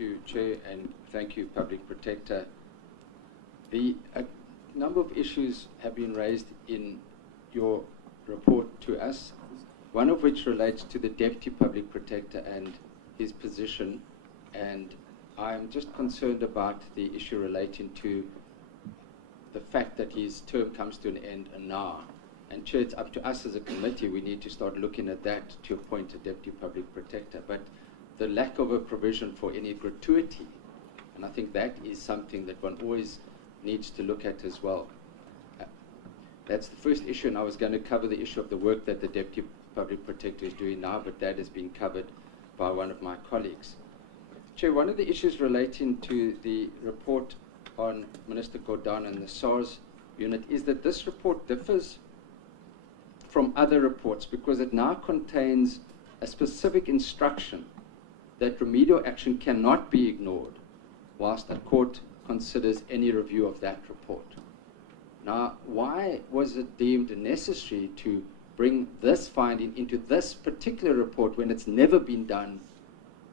you, Chair, and thank you, Public Protector. A number of issues have been raised in your report to us, one of which relates to the Deputy Public Protector and his position, and I'm just concerned about the issue relating to the fact that his term comes to an end now. And Chair, it's up to us as a committee, we need to start looking at that to appoint a Deputy Public Protector. But the lack of a provision for any gratuity, and I think that is something that one always needs to look at as well. That's the first issue, and I was going to cover the issue of the work that the Deputy Public Protector is doing now, but that has been covered by one of my colleagues. Chair, one of the issues relating to the report on Minister Gordhan and the SARS unit is that this report differs from other reports because it now contains a specific instruction that remedial action cannot be ignored whilst a court considers any review of that report. Now, why was it deemed necessary to bring this finding into this particular report when it's never been done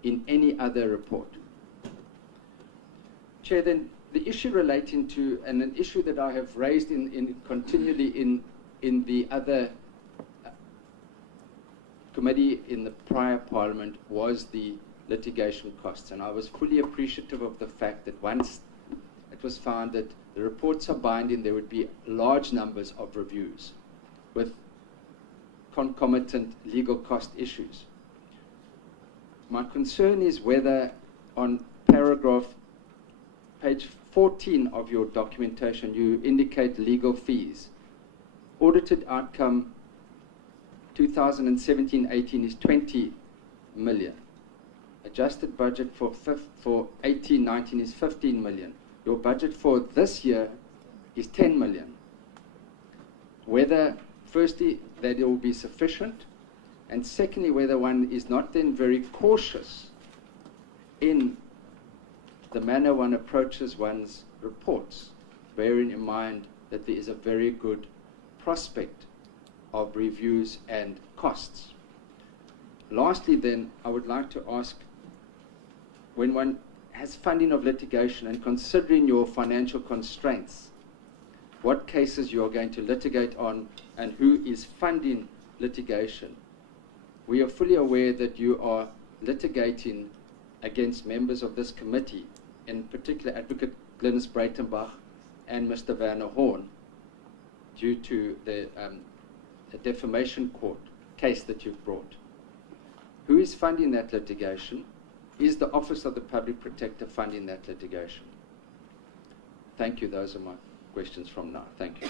in any other report? Chair, then the issue relating to, and an issue that I have raised continually in the other committee in the prior Parliament was the litigation costs, and I was fully appreciative of the fact that once it was found that the reports are binding, there would be large numbers of reviews with concomitant legal cost issues. My concern is whether on page 14 of your documentation you indicate legal fees. Audited outcome 2017-18 is 20 million. Adjusted budget for 18-19 is 15 million. Your budget for this year is 10 million. Whether, firstly, that it will be sufficient, and secondly, whether one is not then very cautious in the manner one approaches one's reports, bearing in mind that there is a very good prospect of reviews and costs. Lastly then, I would like to ask, when one has funding of litigation and considering your financial constraints, what cases you are going to litigate on and who is funding litigation. We are fully aware that you are litigating against members of this committee, in particular Advocate Glynis Breitenbach and Mr. Werner Horn, due to the defamation court case that you've brought. Who is funding that litigation? Is the Office of the Public Protector funding that litigation? Thank you. Those are my questions from now. Thank you.